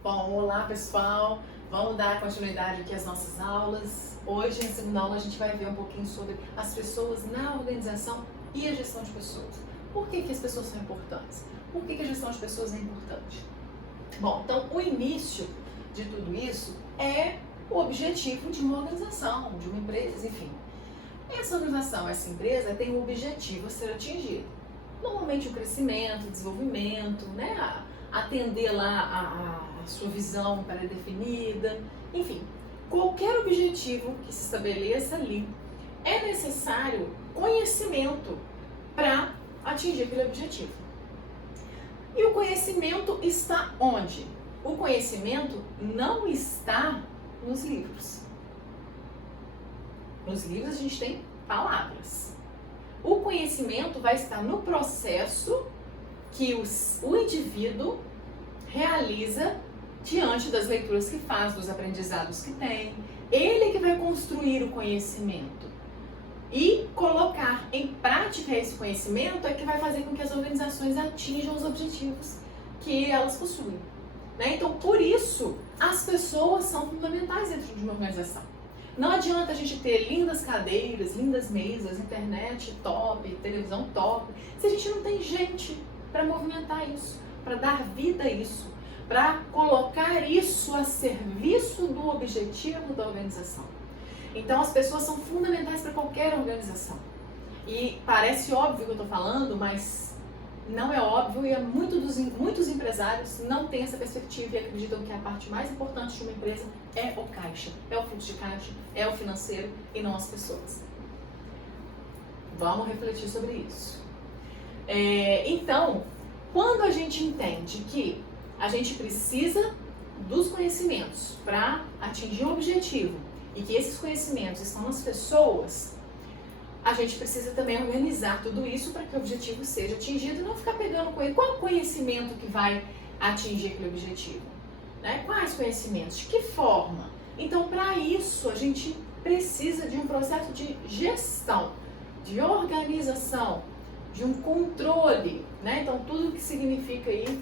Bom, olá pessoal, vamos dar continuidade aqui às nossas aulas. Hoje, na segunda aula, a gente vai ver um pouquinho sobre as pessoas na organização e a gestão de pessoas. Por que as pessoas são importantes? Por que a gestão de pessoas é importante? Bom, então o início de tudo isso é o objetivo de uma organização, de uma empresa, enfim. Essa organização, essa empresa tem um objetivo a ser atingido. Normalmente o crescimento, o desenvolvimento, né? Atender lá a sua visão pré-definida, enfim, qualquer objetivo que se estabeleça ali, é necessário conhecimento para atingir aquele objetivo. E o conhecimento está onde? O conhecimento não está nos livros. Nos livros a gente tem palavras. O conhecimento vai estar no processo que o indivíduo realiza diante das leituras que faz, dos aprendizados que tem. Ele que vai construir o conhecimento e colocar em prática esse conhecimento é que vai fazer com que as organizações atinjam os objetivos que elas possuem, né? Então, por isso, as pessoas são fundamentais dentro de uma organização. Não adianta a gente ter lindas cadeiras, lindas mesas, internet top, televisão top, se a gente não tem gente para movimentar isso, para dar vida a isso, para colocar isso a serviço do objetivo da organização. Então as pessoas são fundamentais para qualquer organização. E parece óbvio que eu estou falando, mas não é óbvio e muitos empresários não têm essa perspectiva e acreditam que a parte mais importante de uma empresa é o caixa, é o fluxo de caixa, é o financeiro e não as pessoas. Vamos refletir sobre isso. Então, quando a gente entende que a gente precisa dos conhecimentos para atingir o objetivo e que esses conhecimentos estão nas pessoas, a gente precisa também organizar tudo isso para que o objetivo seja atingido e não ficar pegando com ele. Qual o conhecimento que vai atingir aquele objetivo? Né? Quais conhecimentos? De que forma? Então, para isso, a gente precisa de um processo de gestão, de organização, de um controle, né? Então, tudo que significa aí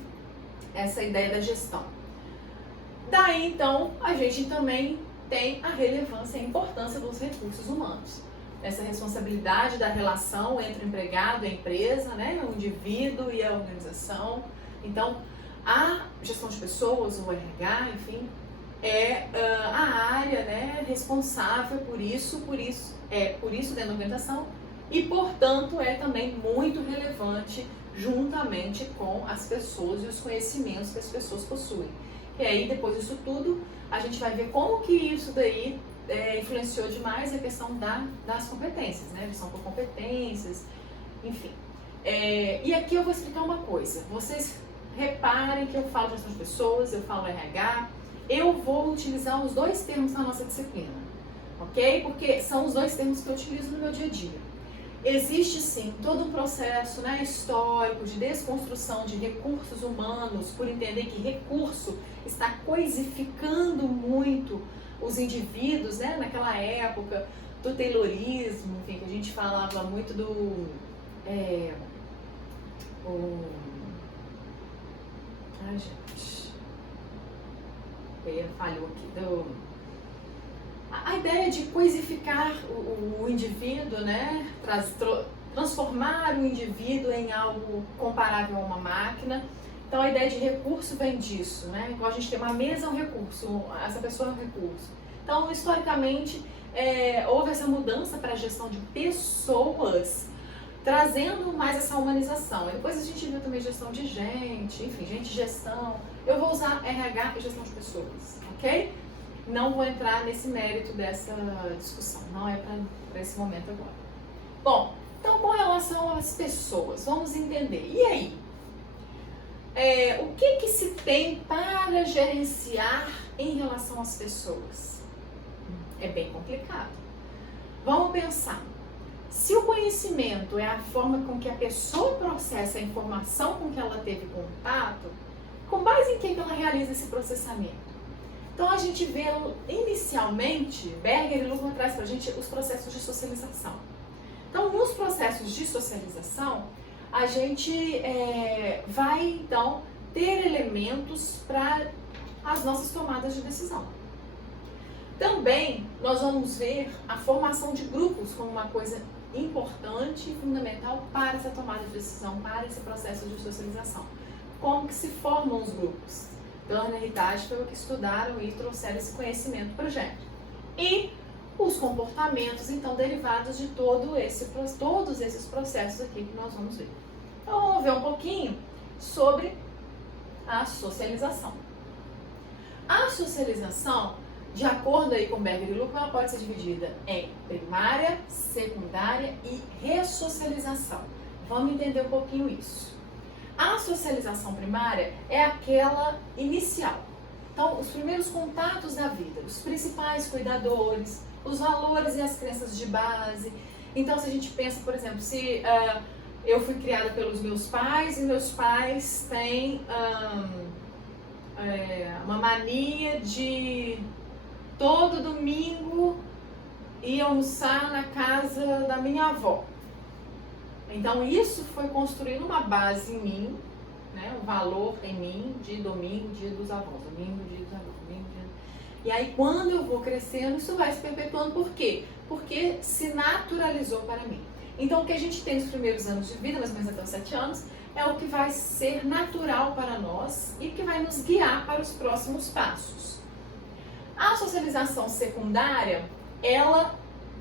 essa ideia da gestão. Daí, então, a gente também tem a relevância e a importância dos recursos humanos. Essa responsabilidade da relação entre o empregado e a empresa, né? O indivíduo e a organização. Então, a gestão de pessoas, o RH, enfim, é a área, né, responsável por isso dentro da organização e, portanto, é também muito relevante juntamente com as pessoas e os conhecimentos que as pessoas possuem. E aí, depois disso tudo, a gente vai ver como que isso daí influenciou demais a questão das competências, né? Gestão por competências, enfim. E aqui eu vou explicar uma coisa. Vocês reparem que eu falo gestão de pessoas, eu falo RH, eu vou utilizar os dois termos na nossa disciplina, ok? Porque são os dois termos que eu utilizo no meu dia a dia. Existe sim todo um processo, né, histórico de desconstrução de recursos humanos, por entender que recurso está coisificando muito os indivíduos, né, naquela época do taylorismo, enfim, que a gente falava muito do ai, gente, falhou aqui, a ideia de coisificar o indivíduo, né? Transformar o indivíduo em algo comparável a uma máquina. Então a ideia de recurso vem disso, né? Igual a gente tem uma mesa é um recurso, essa pessoa é um recurso. Então, historicamente, houve essa mudança para a gestão de pessoas, trazendo mais essa humanização. E depois a gente viu também gestão de gente, enfim, gente, gestão. Eu vou usar RH e gestão de pessoas, ok? Não vou entrar nesse mérito dessa discussão, não é para esse momento agora. Bom, então com relação às pessoas, vamos entender. E aí? O que se tem para gerenciar em relação às pessoas? É bem complicado. Vamos pensar. Se o conhecimento é a forma com que a pessoa processa a informação com que ela teve contato, com base em que ela realiza esse processamento? Então a gente vê inicialmente, Berger e Luhmann traz para a gente os processos de socialização. Então nos processos de socialização, a gente vai então ter elementos para as nossas tomadas de decisão. Também nós vamos ver a formação de grupos como uma coisa importante e fundamental para essa tomada de decisão, para esse processo de socialização. Como que se formam os grupos? Turner e Tachfeld que estudaram e trouxeram esse conhecimento para a gente. E os comportamentos, então, derivados de todos esses processos aqui que nós vamos ver. Então, vamos ver um pouquinho sobre a socialização. A socialização, de acordo aí com Berger e Luckmann, ela pode ser dividida em primária, secundária e ressocialização. Vamos entender um pouquinho isso. A socialização primária é aquela inicial. Então, os primeiros contatos da vida, os principais cuidadores, os valores e as crenças de base. Então, se a gente pensa, por exemplo, se eu fui criada pelos meus pais e meus pais têm uma mania de todo domingo ir almoçar na casa da minha avó. Então isso foi construindo uma base em mim, né, um valor em mim de domingo, dia dos avós, domingo, dia dos avós, domingo, dia... E aí quando eu vou crescendo, isso vai se perpetuando. Por quê? Porque se naturalizou para mim. Então o que a gente tem nos primeiros anos de vida, mais ou menos até os 7 anos, é o que vai ser natural para nós e que vai nos guiar para os próximos passos. A socialização secundária, ela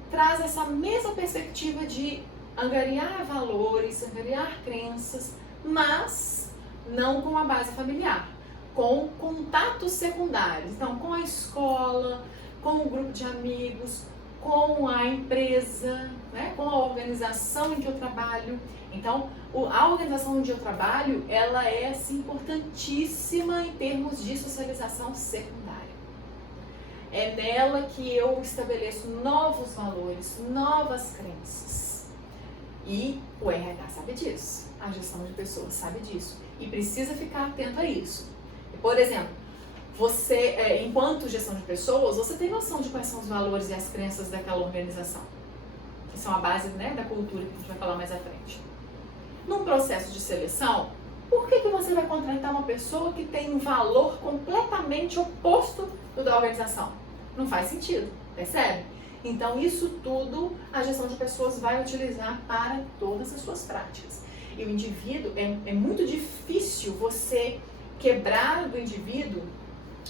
traz essa mesma perspectiva de angariar valores, angariar crenças, mas não com a base familiar, com contatos secundários. Então, com a escola, com o grupo de amigos, com a empresa, né, com a organização em que eu trabalho. Então, a organização onde eu trabalho, ela é assim, importantíssima em termos de socialização secundária. É nela que eu estabeleço novos valores, novas crenças. E o RH sabe disso, a gestão de pessoas sabe disso. E precisa ficar atento a isso. Por exemplo, você, enquanto gestão de pessoas, você tem noção de quais são os valores e as crenças daquela organização, que são a base, né, da cultura que a gente vai falar mais à frente. Num processo de seleção, por que você vai contratar uma pessoa que tem um valor completamente oposto do da organização? Não faz sentido, percebe? Então isso tudo a gestão de pessoas vai utilizar para todas as suas práticas. E o indivíduo, é muito difícil você quebrar do indivíduo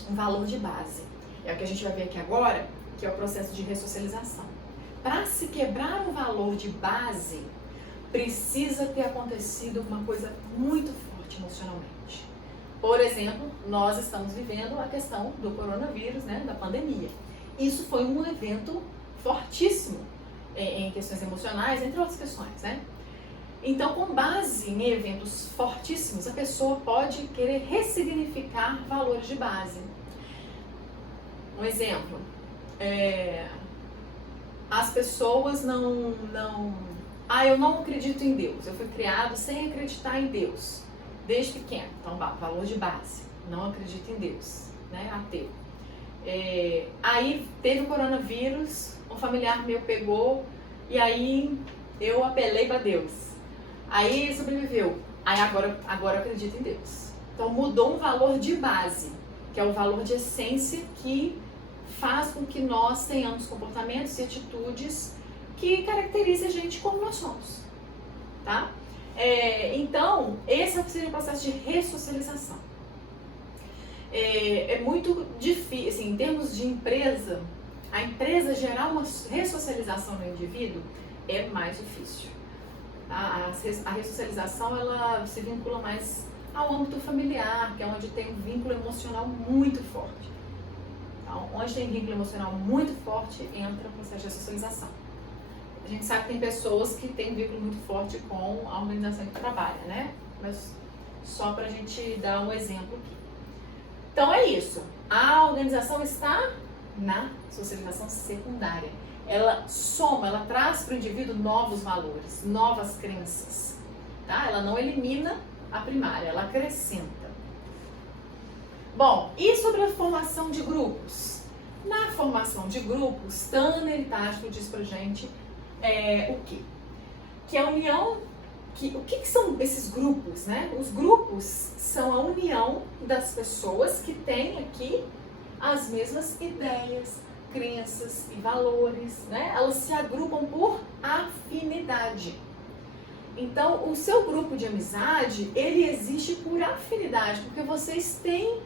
um valor de base. É o que a gente vai ver aqui agora, que é o processo de ressocialização. Para se quebrar um valor de base, precisa ter acontecido uma coisa muito forte emocionalmente. Por exemplo, nós estamos vivendo a questão do coronavírus, né, da pandemia. Isso foi um evento fortíssimo em questões emocionais, entre outras questões, né? Então, com base em eventos fortíssimos, a pessoa pode querer ressignificar valores de base. Um exemplo, as pessoas eu não acredito em Deus, eu fui criado sem acreditar em Deus, desde pequeno. Então, valor de base, não acredito em Deus, né? Ateu. Aí teve o coronavírus, um familiar meu pegou e aí eu apelei para Deus. Aí ele sobreviveu. Aí agora eu acredito em Deus. Então mudou um valor de base, que é o valor de essência que faz com que nós tenhamos comportamentos e atitudes que caracterizem a gente como nós somos. Tá? Então, esse seria o processo de ressocialização. É muito difícil, assim, em termos de empresa, a empresa gerar uma ressocialização no indivíduo é mais difícil. A ressocialização, ela se vincula mais ao âmbito familiar, que é onde tem um vínculo emocional muito forte. Então, onde tem vínculo emocional muito forte, entra o processo de ressocialização. A gente sabe que tem pessoas que têm um vínculo muito forte com a organização que trabalha, né? Mas só para a gente dar um exemplo aqui. Então é isso. A organização está na socialização secundária. Ela soma, ela traz para o indivíduo novos valores, novas crenças. Tá? Ela não elimina a primária, ela acrescenta. Bom, e sobre a formação de grupos? Na formação de grupos, Turner e Tachfeld diz pra gente o quê? Que a união o que são esses grupos, né? Os grupos são a união das pessoas que têm aqui as mesmas ideias, crenças e valores, né? Elas se agrupam por afinidade. Então, o seu grupo de amizade, ele existe por afinidade, porque vocês têm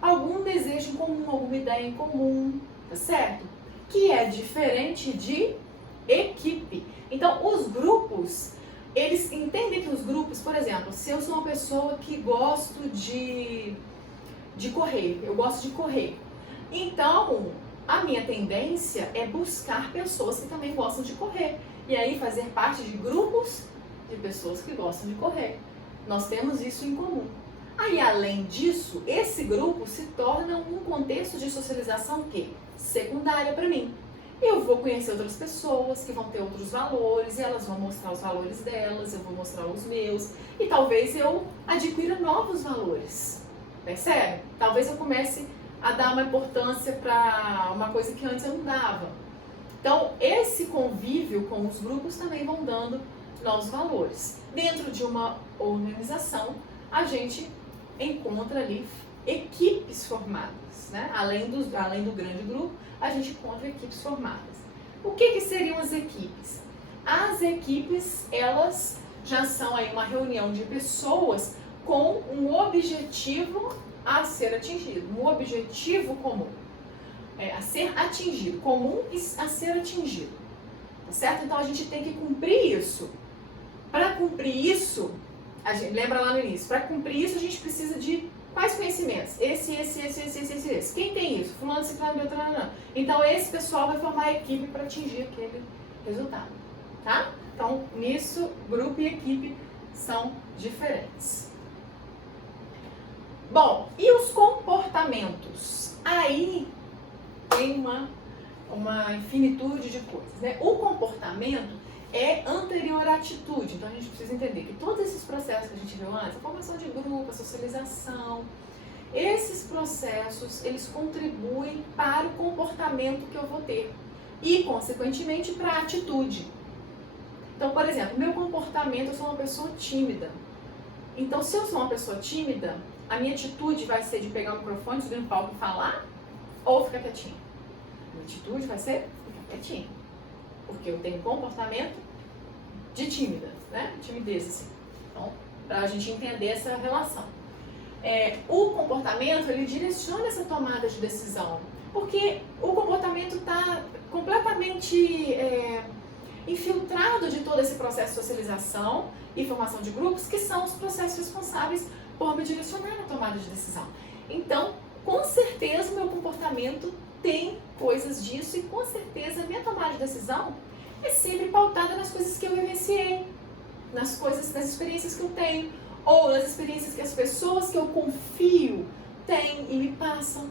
algum desejo em comum, alguma ideia em comum, tá certo? Que é diferente de equipe. Então, os grupos, eles entendem que os grupos, por exemplo, se eu sou uma pessoa que gosto de correr, eu gosto de correr, então a minha tendência é buscar pessoas que também gostam de correr. E aí fazer parte de grupos de pessoas que gostam de correr. Nós temos isso em comum. Aí, além disso, esse grupo se torna um contexto de socialização que secundária para mim. Eu vou conhecer outras pessoas que vão ter outros valores e elas vão mostrar os valores delas, eu vou mostrar os meus e talvez eu adquira novos valores. Percebe? Talvez eu comece a dar uma importância para uma coisa que antes eu não dava. Então, esse convívio com os grupos também vão dando novos valores. Dentro de uma organização, a gente encontra ali equipes formadas, né? Além do grande grupo, a gente encontra equipes formadas. O que seriam as equipes? As equipes, elas já são aí uma reunião de pessoas com um objetivo a ser atingido, um objetivo comum, a ser atingido, comum e a ser atingido, tá certo? Então a gente tem que cumprir isso. Para cumprir isso, a gente, lembra lá no início, para cumprir isso a gente precisa de quais conhecimentos? Esse. Quem tem isso? Fulano, ciclano, beltrano, não. Então esse pessoal vai formar a equipe para atingir aquele resultado, tá? Então nisso, grupo e equipe são diferentes. Bom, e os comportamentos? Aí tem uma infinitude de coisas, né? O comportamento é anterior à atitude, então a gente precisa entender que todos esses processos que a gente viu antes, a formação de grupo, a socialização, esses processos, eles contribuem para o comportamento que eu vou ter e, consequentemente, para a atitude. Então, por exemplo, meu comportamento, eu sou uma pessoa tímida. Então, se eu sou uma pessoa tímida, a minha atitude vai ser de pegar o microfone, subir no palco e falar ou ficar quietinho. A minha atitude vai ser ficar quietinho. Porque eu tenho comportamento de tímida, né? Timidez, assim. Então, para a gente entender essa relação. O comportamento, ele direciona essa tomada de decisão. Porque o comportamento está completamente infiltrado de todo esse processo de socialização e formação de grupos, que são os processos responsáveis por me direcionar na tomada de decisão. Então, com certeza, o meu comportamento tem coisas disso e com certeza a minha tomada de decisão é sempre pautada nas coisas que eu vivenciei, nas experiências que eu tenho, ou nas experiências que as pessoas que eu confio têm e me passam,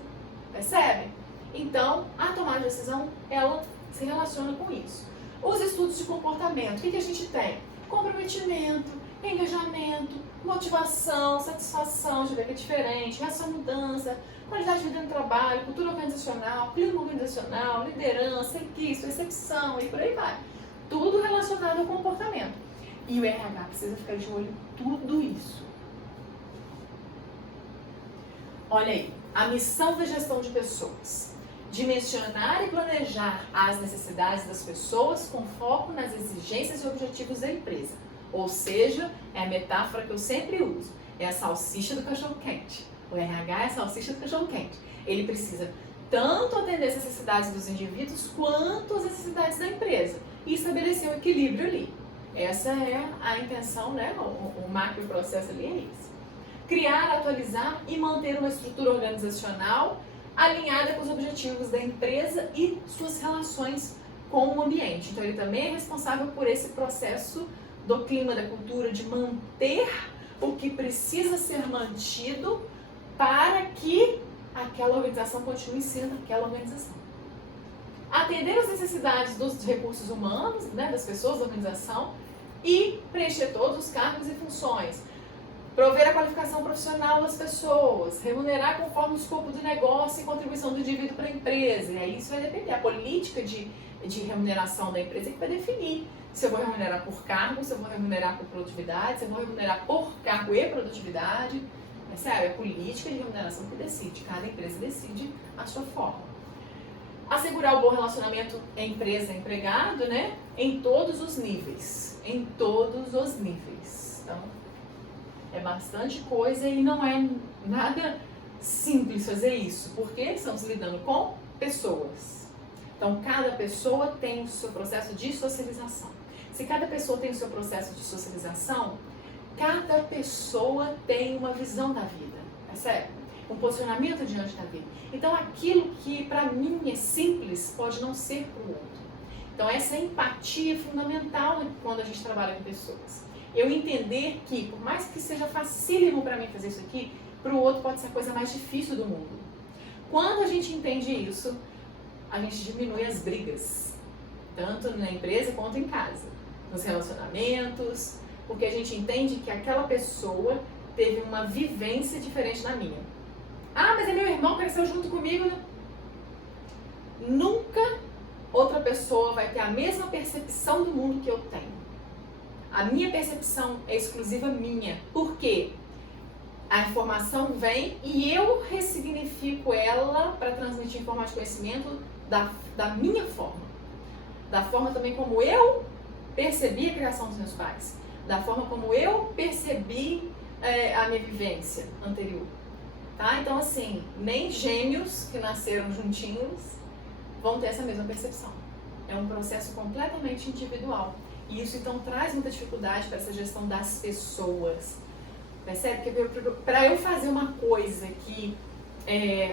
percebe? Então, a tomada de decisão, ela se relaciona com isso. Os estudos de comportamento, o que a gente tem? Comprometimento, engajamento, motivação, satisfação de ver que é diferente, reação à mudança, qualidade de vida no trabalho, cultura organizacional, clima organizacional, liderança, equipe, percepção e por aí vai. Tudo relacionado ao comportamento. E o RH precisa ficar de olho em tudo isso. Olha aí, a missão da gestão de pessoas. Dimensionar e planejar as necessidades das pessoas com foco nas exigências e objetivos da empresa. Ou seja, é a metáfora que eu sempre uso. É a salsicha do cachorro-quente. O RH é a salsicha do cachorro-quente. Ele precisa tanto atender as necessidades dos indivíduos quanto as necessidades da empresa e estabelecer um equilíbrio ali. Essa é a intenção, né? O macro processo ali é isso. Criar, atualizar e manter uma estrutura organizacional alinhada com os objetivos da empresa e suas relações com o ambiente. Então, ele também é responsável por esse processo do clima, da cultura, de manter o que precisa ser mantido para que aquela organização continue sendo aquela organização. Atender às necessidades dos recursos humanos, né, das pessoas da organização e preencher todos os cargos e funções. Prover a qualificação profissional das pessoas, remunerar conforme o escopo do negócio e contribuição do indivíduo para a empresa. E aí isso vai depender. A política de de remuneração da empresa que vai definir se eu vou remunerar por cargo, se eu vou remunerar por produtividade, se eu vou remunerar por cargo e produtividade. É sério, é a política de remuneração que decide, cada empresa decide a sua forma. Assegurar o bom relacionamento empresa-empregado, né? Em todos os níveis. Em todos os níveis. Então, é bastante coisa e não é nada simples fazer isso, porque estamos lidando com pessoas. Então, cada pessoa tem o seu processo de socialização. Se cada pessoa tem o seu processo de socialização, cada pessoa tem uma visão da vida, tá certo? Um posicionamento diante da vida. Então, aquilo que para mim é simples pode não ser para o outro. Então, essa empatia é fundamental quando a gente trabalha com pessoas. Eu entender que, por mais que seja facílimo para mim fazer isso aqui, para o outro pode ser a coisa mais difícil do mundo. Quando a gente entende isso, a gente diminui as brigas, tanto na empresa quanto em casa, nos relacionamentos, porque a gente entende que aquela pessoa teve uma vivência diferente da minha. Ah, mas é meu irmão, cresceu junto comigo, né? Nunca outra pessoa vai ter a mesma percepção do mundo que eu tenho. A minha percepção é exclusiva minha. Por quê? A informação vem e eu ressignifico ela para transmitir informação de conhecimento da minha forma. Da forma também como eu percebi a criação dos meus pais. Da forma como eu percebi a minha vivência anterior. Tá? Então, assim, nem gêmeos que nasceram juntinhos vão ter essa mesma percepção. É um processo completamente individual. E isso, então, traz muita dificuldade para essa gestão das pessoas. Percebe? Porque para eu fazer uma coisa que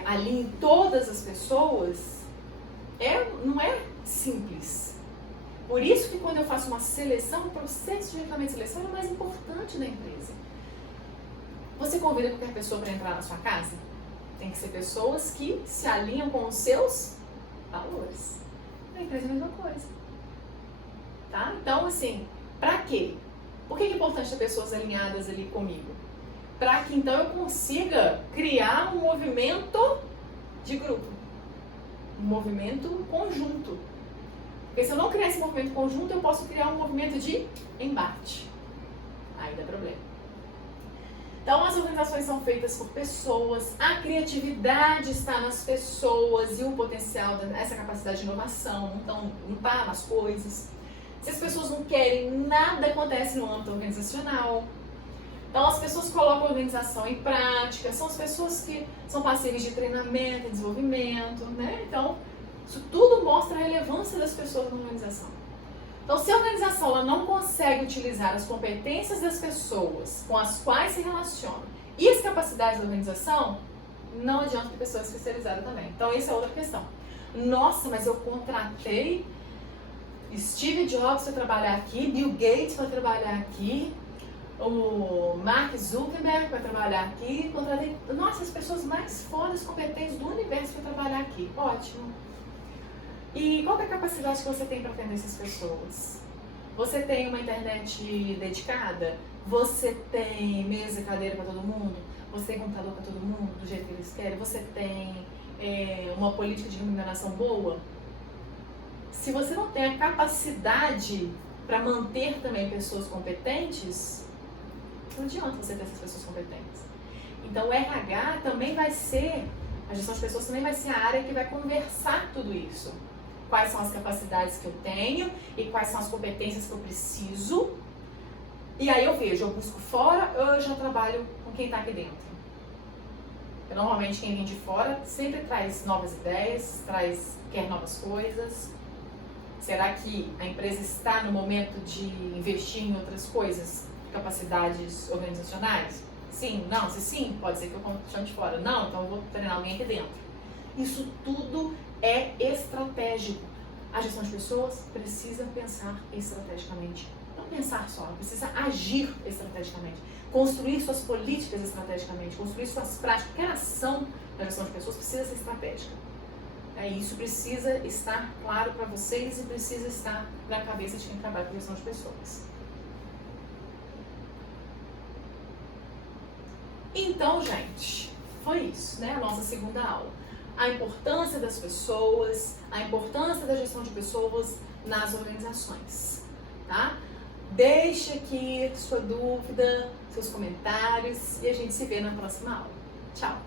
alinhe todas as pessoas, não é simples. Por isso que quando eu faço uma seleção, o processo de recrutamento e seleção é o mais importante da empresa. Você convida qualquer pessoa para entrar na sua casa? Tem que ser pessoas que se alinham com os seus valores. Na empresa é a mesma coisa. Tá? Então, assim, para quê? Por que é importante ter pessoas alinhadas ali comigo? Para que então eu consiga criar um movimento de grupo, um movimento conjunto. Porque se eu não criar esse movimento conjunto, eu posso criar um movimento de embate. Aí dá problema. Então, as organizações são feitas por pessoas, a criatividade está nas pessoas e o potencial, essa capacidade de inovação não está nas coisas. Se as pessoas não querem, nada acontece no âmbito organizacional. Então, as pessoas colocam a organização em prática, são as pessoas que são passíveis de treinamento, desenvolvimento, né? Então, isso tudo mostra a relevância das pessoas na organização. Então, se a organização ela não consegue utilizar as competências das pessoas com as quais se relaciona e as capacidades da organização, não adianta ter pessoas especializadas também. Então, essa é outra questão. Nossa, mas eu contratei Steve Jobs para trabalhar aqui, Bill Gates para trabalhar aqui, o Mark Zuckerberg para trabalhar aqui, contratei, nossa, as pessoas mais fodas, competentes do universo para trabalhar aqui. Ótimo. E qual é a capacidade que você tem para atender essas pessoas? Você tem uma internet dedicada? Você tem mesa e cadeira para todo mundo? Você tem computador para todo mundo, do jeito que eles querem? Você tem uma política de remuneração boa? Se você não tem a capacidade para manter também pessoas competentes, não adianta você ter essas pessoas competentes. Então o RH também vai ser, a gestão de pessoas também vai ser a área que vai conversar tudo isso. Quais são as capacidades que eu tenho e quais são as competências que eu preciso. E aí eu vejo, eu busco fora ou eu já trabalho com quem está aqui dentro. Porque normalmente quem vem de fora sempre traz novas ideias, quer novas coisas. Será que a empresa está no momento de investir em outras coisas, capacidades organizacionais? Sim, não, se sim, pode ser que eu chame de fora. Não, então eu vou treinar alguém aqui dentro. Isso tudo é estratégico. A gestão de pessoas precisa pensar estrategicamente. Não pensar só, precisa agir estrategicamente. Construir suas políticas estrategicamente, construir suas práticas. Qualquer ação da gestão de pessoas precisa ser estratégica. Isso precisa estar claro para vocês e precisa estar na cabeça de quem trabalha com gestão de pessoas. Então, gente, foi isso, né? A nossa segunda aula. a importância das pessoas, a importância da gestão de pessoas nas organizações, tá? Deixe aqui sua dúvida, seus comentários e a gente se vê na próxima aula. Tchau!